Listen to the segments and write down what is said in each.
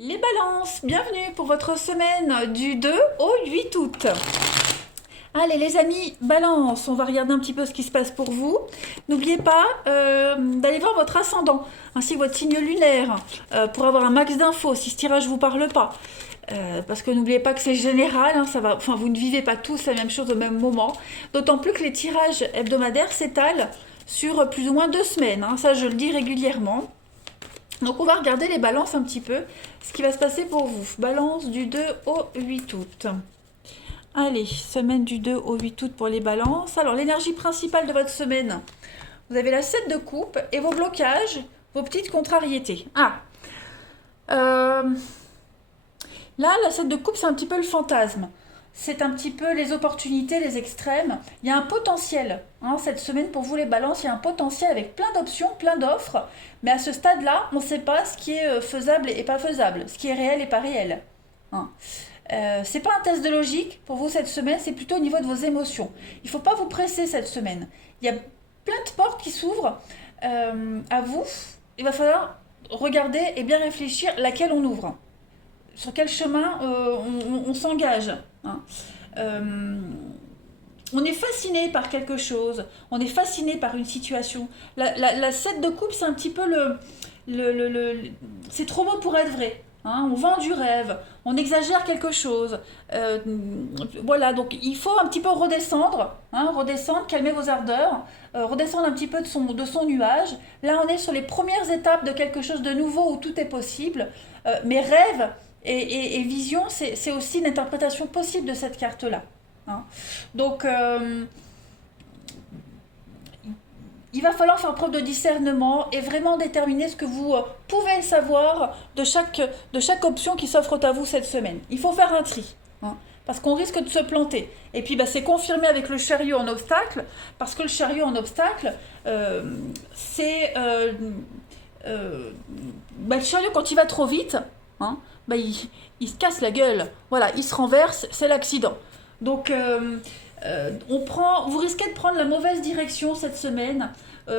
Les balances, bienvenue pour votre semaine du 2 au 8 août. Allez les amis, balance, on va regarder un petit peu ce qui se passe pour vous. N'oubliez pas d'aller voir votre ascendant, ainsi que votre signe lunaire, pour avoir un max d'infos si ce tirage ne vous parle pas. Parce que n'oubliez pas que c'est général, hein, vous ne vivez pas tous la même chose au même moment. D'autant plus que les tirages hebdomadaires s'étalent sur plus ou moins 2 semaines, hein, ça je le dis régulièrement. Donc on va regarder les balances un petit peu, ce qui va se passer pour vous. Balance du 2 au 8 août. Allez, semaine du 2 au 8 août pour les balances. Alors l'énergie principale de votre semaine, vous avez la 7 de coupe et vos blocages, vos petites contrariétés. Là, la 7 de coupe, c'est un petit peu le fantasme. C'est un petit peu les opportunités, les extrêmes. Il y a un potentiel. Hein, cette semaine, pour vous les balances, il y a un potentiel avec plein d'options, plein d'offres. Mais à ce stade-là, on ne sait pas ce qui est faisable et pas faisable, ce qui est réel et pas réel. Hein. C'est pas un test de logique pour vous cette semaine, c'est plutôt au niveau de vos émotions. Il ne faut pas vous presser cette semaine. Il y a plein de portes qui s'ouvrent à vous. Il va falloir regarder et bien réfléchir laquelle on ouvre. Sur quel chemin on s'engage. Hein. On est fasciné par quelque chose, on est fasciné par une situation. La 7 de coupe, c'est un petit peu c'est trop beau pour être vrai. Hein, on vend du rêve, on exagère quelque chose. Voilà, donc il faut un petit peu redescendre, hein, redescendre, calmer vos ardeurs, redescendre un petit peu de son nuage. Là, on est sur les premières étapes de quelque chose de nouveau où tout est possible. Mais rêve et vision, c'est aussi une interprétation possible de cette carte-là. Hein. Donc, il va falloir faire preuve de discernement et vraiment déterminer ce que vous pouvez savoir de chaque option qui s'offre à vous cette semaine. Il faut faire un tri. Hein, parce qu'on risque de se planter. Et puis c'est confirmé avec le chariot en obstacle, parce que le chariot en obstacle, c'est... le chariot, quand il va trop vite, hein, il se casse la gueule. Voilà, il se renverse, c'est l'accident. Donc, vous risquez de prendre la mauvaise direction cette semaine. Vous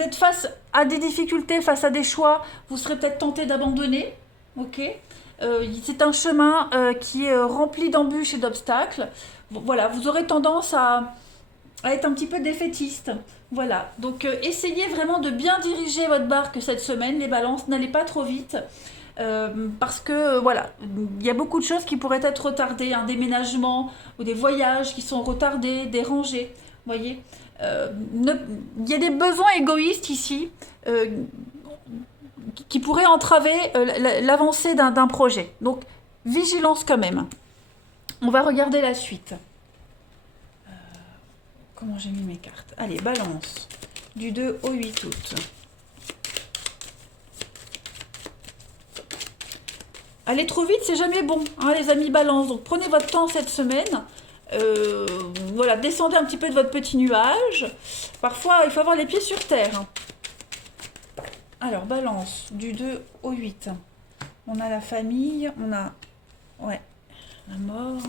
êtes face à des difficultés, face à des choix. Vous serez peut-être tenté d'abandonner. Ok. C'est un chemin qui est rempli d'embûches et d'obstacles. Voilà, vous aurez tendance à être un petit peu défaitiste. Voilà, donc essayez vraiment de bien diriger votre barque cette semaine, les balances, n'allez pas trop vite. Parce que voilà, il y a beaucoup de choses qui pourraient être retardées, un déménagement ou des voyages qui sont retardés, dérangés. Vous voyez, il y a des besoins égoïstes ici qui pourraient entraver l'avancée d'un projet. Donc, vigilance quand même. On va regarder la suite. Comment j'ai mis mes cartes? Allez, balance. Du 2 au 8 août. Aller trop vite, c'est jamais bon, hein, les amis balance. Donc prenez votre temps cette semaine. Voilà, descendez un petit peu de votre petit nuage. Parfois, il faut avoir les pieds sur terre. Alors, balance, du 2 au 8. On a la famille, on a... Ouais, la mort.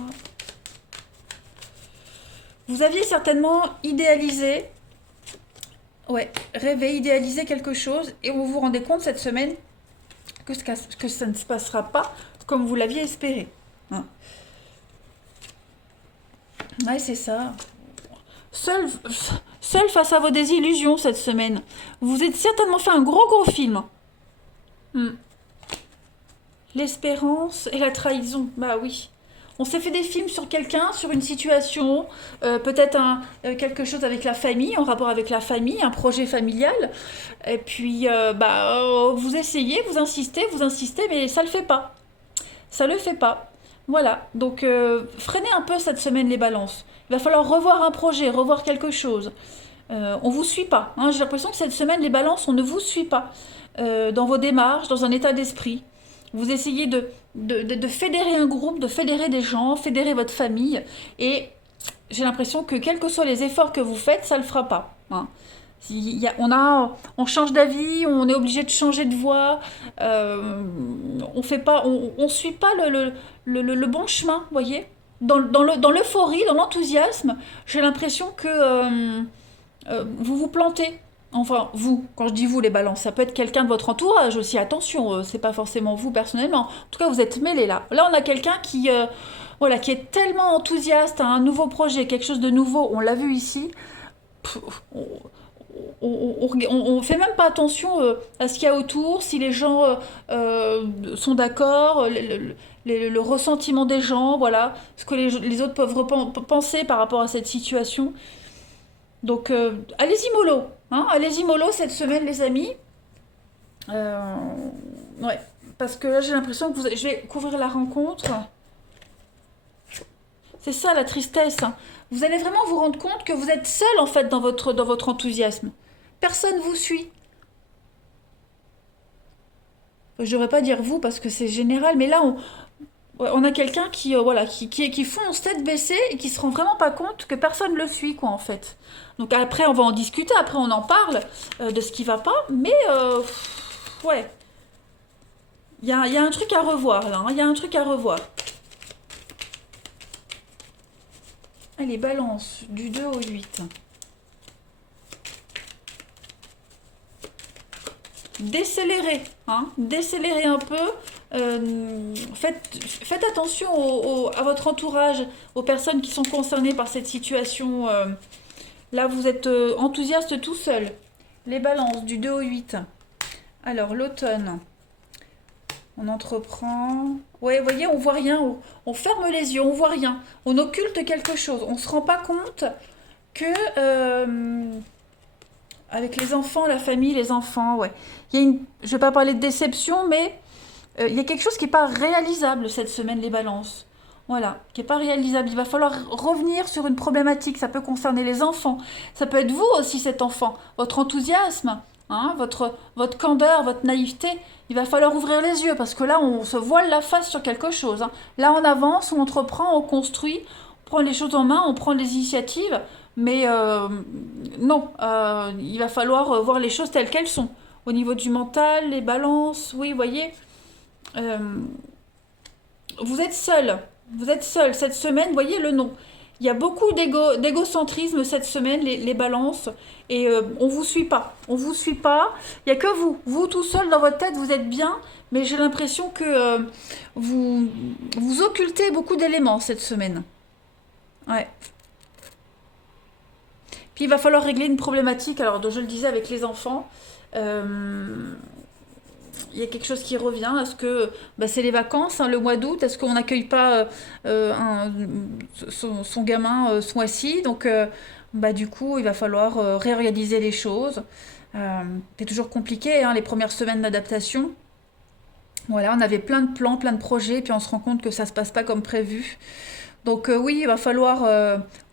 Vous aviez certainement idéalisé, rêvé, idéalisé quelque chose, et vous vous rendez compte cette semaine que ça ne se passera pas comme vous l'aviez espéré. Hein. Ouais, c'est ça. Seul face à vos désillusions cette semaine. Vous êtes certainement fait un gros film. L'espérance et la trahison. Bah oui. On s'est fait des films sur quelqu'un, sur une situation, peut-être quelque chose avec la famille, en rapport avec la famille, un projet familial. Et puis, vous essayez, vous insistez, mais ça le fait pas. Ça le fait pas. Voilà. Donc, freinez un peu cette semaine les balances. Il va falloir revoir un projet, revoir quelque chose. On vous suit pas. Hein. J'ai l'impression que cette semaine, les balances, on ne vous suit pas dans vos démarches, dans un état d'esprit. Vous essayez de fédérer un groupe, de fédérer des gens, fédérer votre famille. Et j'ai l'impression que quels que soient les efforts que vous faites, ça ne le fera pas. Hein. On change d'avis, on est obligé de changer de voie. On suit pas le bon chemin, vous voyez. Dans l'euphorie, dans l'enthousiasme, j'ai l'impression que vous vous plantez. Enfin, vous, quand je dis vous les balances, ça peut être quelqu'un de votre entourage aussi, attention, c'est pas forcément vous personnellement. En tout cas, vous êtes mêlés là. Là, on a quelqu'un voilà, qui est tellement enthousiaste à un nouveau projet, quelque chose de nouveau, on l'a vu ici. Pff, on fait même pas attention à ce qu'il y a autour, si les gens sont d'accord, le ressentiment des gens, voilà, ce que les autres peuvent penser par rapport à cette situation. Donc, allez-y mollo, hein, allez-y mollo cette semaine, les amis. Euh, ouais, parce que là, j'ai l'impression que je vais couvrir la rencontre. C'est ça la tristesse, hein. Vous allez vraiment vous rendre compte que vous êtes seul en fait dans votre enthousiasme. Personne vous suit. Je devrais pas dire vous parce que c'est général, mais là ouais, on a quelqu'un qui voilà qui fonce tête baissée et qui se rend vraiment pas compte que personne le suit quoi en fait. Donc après on va en discuter, après on en parle de ce qui va pas, mais ouais, il y a un truc à revoir là, hein, il y a un truc à revoir. Allez, balance du 2 au 8. Décélérez, hein, décélérez un peu. Faites attention à votre entourage, aux personnes qui sont concernées par cette situation. Là, vous êtes enthousiaste tout seul. Les balances du 2 au 8. Alors, l'automne. On entreprend. Ouais, vous voyez, on voit rien. On ferme les yeux, on voit rien. On occulte quelque chose. On se rend pas compte que avec les enfants, la famille, les enfants, ouais. Je vais pas parler de déception, mais il y a quelque chose qui n'est pas réalisable cette semaine, les balances. Voilà, qui n'est pas réalisable. Il va falloir revenir sur une problématique. Ça peut concerner les enfants. Ça peut être vous aussi, cet enfant. Votre enthousiasme, hein, votre candeur, votre naïveté. Il va falloir ouvrir les yeux parce que là, on se voile la face sur quelque chose, hein. Là, on avance, on entreprend, on construit, on prend les choses en main, on prend des initiatives. Mais non, il va falloir voir les choses telles qu'elles sont. Au niveau du mental, les balances, oui, vous voyez, euh, vous êtes seul. Vous êtes seul. Cette semaine, voyez le nom. Il y a beaucoup d'égocentrisme cette semaine, les balances, et on vous suit pas. On vous suit pas. Il y a que vous. Vous tout seul dans votre tête, vous êtes bien, mais j'ai l'impression que vous, vous occultez beaucoup d'éléments cette semaine. Ouais. Puis il va falloir régler une problématique, alors dont je le disais avec les enfants. Euh, il y a quelque chose qui revient. Est-ce que bah, c'est les vacances, hein, le mois d'août? Est-ce qu'on n'accueille pas son gamin ce mois-ci? Donc, bah, du coup, il va falloir réorganiser les choses. C'est toujours compliqué, hein, les premières semaines d'adaptation. Voilà, on avait plein de plans, plein de projets, puis on se rend compte que ça se passe pas comme prévu. Donc oui, il va falloir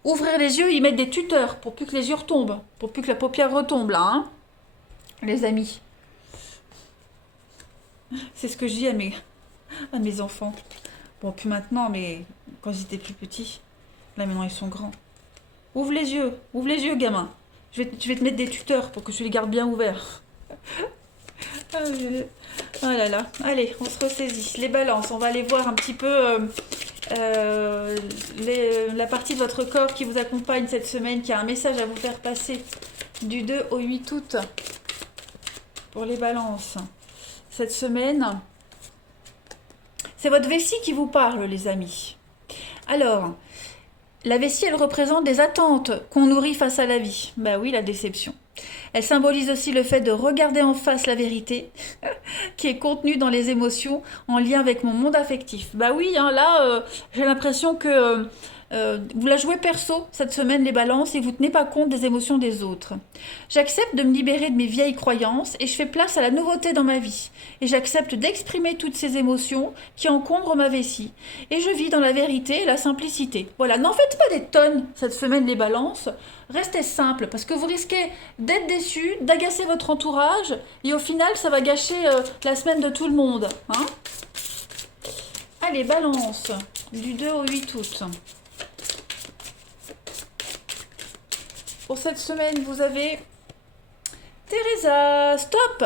ouvrir les yeux, y mettre des tuteurs pour plus que les yeux retombent, pour plus que la paupière retombe là, hein, les amis. C'est ce que je dis à mes enfants. Bon, plus maintenant, mais quand ils étaient plus petits. Là maintenant ils sont grands. Ouvre les yeux, gamin. Je vais te mettre des tuteurs pour que tu les gardes bien ouverts. Ah, oh là là. Allez, on se ressaisit. Les balances, on va aller voir un petit peu la partie de votre corps qui vous accompagne cette semaine, qui a un message à vous faire passer du 2 au 8 août pour les balances. Cette semaine, c'est votre vessie qui vous parle, les amis. Alors, la vessie, elle représente des attentes qu'on nourrit face à la vie. Bah oui, la déception. Elle symbolise aussi le fait de regarder en face la vérité qui est contenue dans les émotions en lien avec mon monde affectif. Bah oui, hein, là, j'ai l'impression que vous la jouez perso cette semaine, les balances, et vous ne tenez pas compte des émotions des autres. J'accepte de me libérer de mes vieilles croyances et je fais place à la nouveauté dans ma vie. Et j'accepte d'exprimer toutes ces émotions qui encombrent ma vessie. Et je vis dans la vérité et la simplicité. Voilà, n'en faites pas des tonnes cette semaine, les balances. Restez simple, parce que vous risquez d'être déçu, d'agacer votre entourage, et au final, ça va gâcher la semaine de tout le monde, hein. Allez, balance, du 2 au 8 août. Pour cette semaine, vous avez Teresa, stop!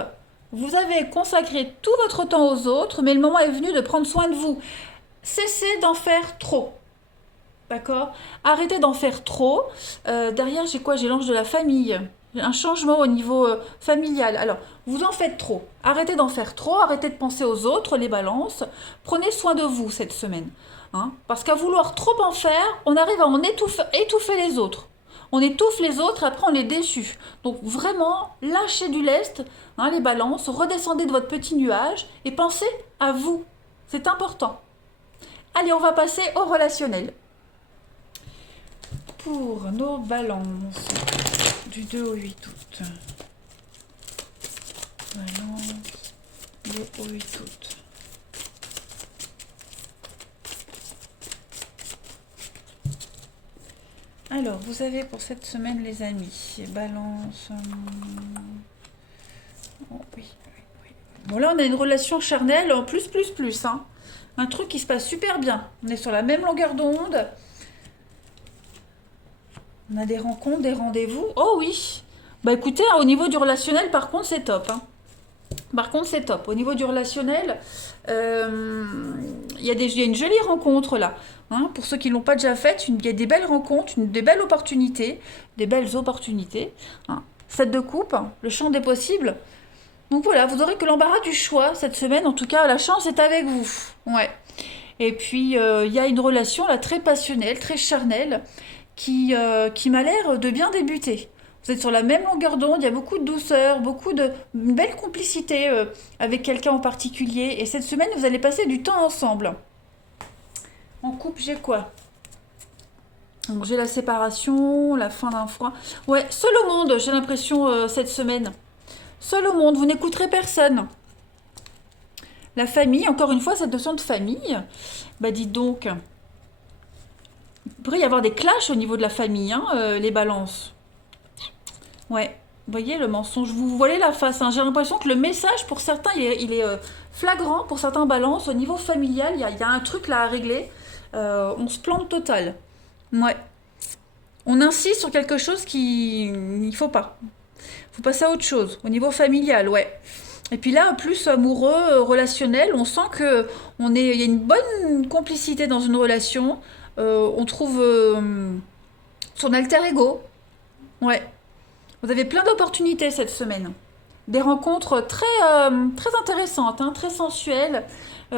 Vous avez consacré tout votre temps aux autres, mais le moment est venu de prendre soin de vous. Cessez d'en faire trop. D'accord? Arrêtez d'en faire trop. Derrière, j'ai quoi? J'ai l'ange de la famille. Un changement au niveau familial. Alors, vous en faites trop. Arrêtez d'en faire trop, arrêtez de penser aux autres, les balances. Prenez soin de vous cette semaine. Hein, parce qu'à vouloir trop en faire, on arrive à en étouffer les autres. On étouffe les autres et après on est déçu. Donc vraiment, lâchez du lest, hein, les balances, redescendez de votre petit nuage et pensez à vous. C'est important. Allez, on va passer au relationnel. Pour nos balances du 2 au 8 août. Balance 2 au 8 août. Alors, vous avez pour cette semaine, les amis, balance. Oh, oui, oui, oui. Bon, là, on a une relation charnelle en plus, hein. Un truc qui se passe super bien. On est sur la même longueur d'onde. On a des rencontres, des rendez-vous. Oh oui. Bah écoutez, hein, au niveau du relationnel, par contre, c'est top. Hein. Par contre, c'est top. Au niveau du relationnel, il y a une jolie rencontre là. Hein, pour ceux qui ne l'ont pas déjà faite, il y a des belles rencontres, des belles opportunités. Des belles opportunités. Hein. 7 de coupe, le champ des possibles. Donc voilà, vous aurez que l'embarras du choix cette semaine. En tout cas, la chance est avec vous. Ouais. Et puis, il y a une relation là très passionnelle, très charnelle, qui m'a l'air de bien débuter. Vous êtes sur la même longueur d'onde, il y a beaucoup de douceur, une belle complicité avec quelqu'un en particulier. Et cette semaine, vous allez passer du temps ensemble. En couple, j'ai quoi? Donc, j'ai la séparation, la fin d'un froid. Ouais, seul au monde, j'ai l'impression, cette semaine. Seul au monde, vous n'écouterez personne. La famille, encore une fois, cette notion de famille, bah dites donc, il pourrait y avoir des clashs au niveau de la famille, hein, les balances. Ouais, vous voyez le mensonge, vous voilez la face. Hein. J'ai l'impression que le message, pour certains, il est flagrant. Pour certains balances, au niveau familial, il y a un truc là à régler. On se plante total. Ouais. On insiste sur quelque chose qui... Il faut pas. Faut passer à autre chose. Au niveau familial, ouais. Et puis là, plus amoureux, relationnel, on sent il y a une bonne complicité dans une relation. On trouve son alter ego. Ouais. Vous avez plein d'opportunités cette semaine. Des rencontres très intéressantes, hein, très sensuelles,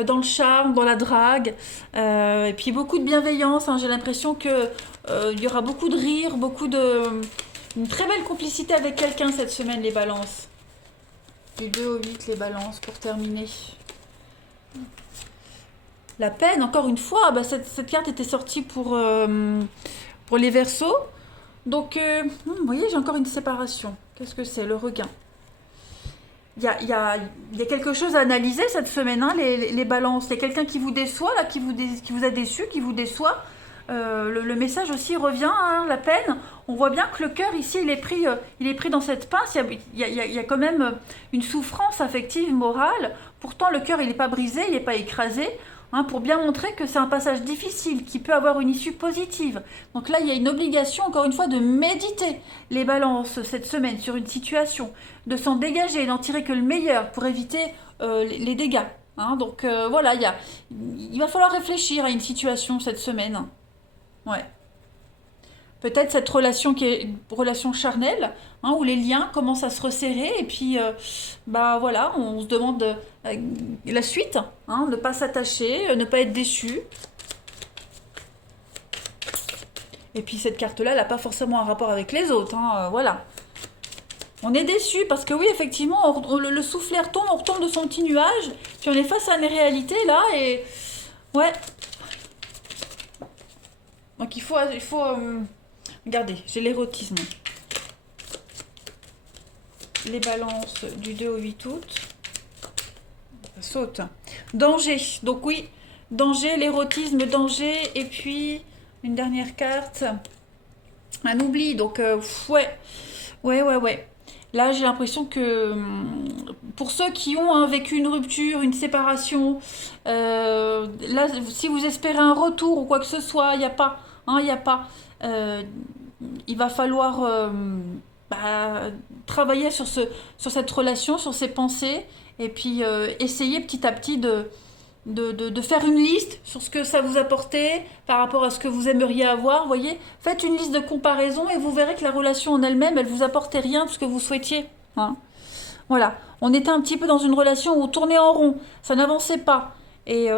dans le charme, dans la drague. Et puis beaucoup de bienveillance. Hein, j'ai l'impression il y aura beaucoup de rire, une très belle complicité avec quelqu'un cette semaine, les balances. Du 2 au 8, les balances, pour terminer. La peine, encore une fois, bah, cette carte était sortie pour les Verseaux. Donc, vous voyez, j'ai encore une séparation. Qu'est-ce que c'est? Le regain. Il y a quelque chose à analyser cette semaine, hein, les balances. Il y a quelqu'un qui vous déçoit, là, qui vous a déçu, qui vous déçoit. Le message aussi revient, hein, la peine. On voit bien que le cœur ici, il est pris dans cette pince. Il y a quand même une souffrance affective, morale. Pourtant, le cœur, il n'est pas brisé, il n'est pas écrasé. Hein, pour bien montrer que c'est un passage difficile, qui peut avoir une issue positive. Donc là, il y a une obligation, encore une fois, de méditer les balances cette semaine sur une situation, de s'en dégager, d'en tirer que le meilleur pour éviter les dégâts. Hein, donc voilà, il va falloir réfléchir à une situation cette semaine. Ouais. Peut-être cette relation qui est une relation charnelle, hein, où les liens commencent à se resserrer et puis bah voilà, on se demande la suite, hein, ne pas s'attacher, ne pas être déçu. Et puis cette carte-là, elle n'a pas forcément un rapport avec les autres, hein, voilà. On est déçu parce que oui, effectivement, le soufflet retombe, on retombe de son petit nuage, puis on est face à une réalité là et ouais. Donc regardez, j'ai l'érotisme. Les balances du 2 au 8 août. Ça saute. Danger. Donc oui, danger, l'érotisme, danger. Et puis, une dernière carte. Un oubli. Donc, ouais. Ouais. Là, j'ai l'impression que pour ceux qui ont hein, vécu une rupture, une séparation, là, si vous espérez un retour ou quoi que ce soit, il n'y a pas. Hein, il n'y a pas. Euh, il va falloir travailler sur cette relation, sur ses pensées, et puis essayer petit à petit de faire une liste sur ce que ça vous apportait par rapport à ce que vous aimeriez avoir, voyez. Faites une liste de comparaison et vous verrez que la relation en elle-même, elle vous apportait rien de ce que vous souhaitiez. Hein. Voilà, on était un petit peu dans une relation où on tournait en rond, ça n'avançait pas. Et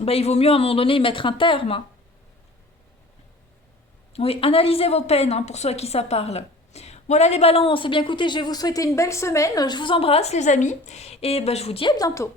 bah, il vaut mieux à un moment donné y mettre un terme. Hein. Oui, analysez vos peines hein, pour ceux à qui ça parle. Voilà les balances. Eh bien écoutez, je vais vous souhaiter une belle semaine. Je vous embrasse les amis. Et bah, je vous dis à bientôt.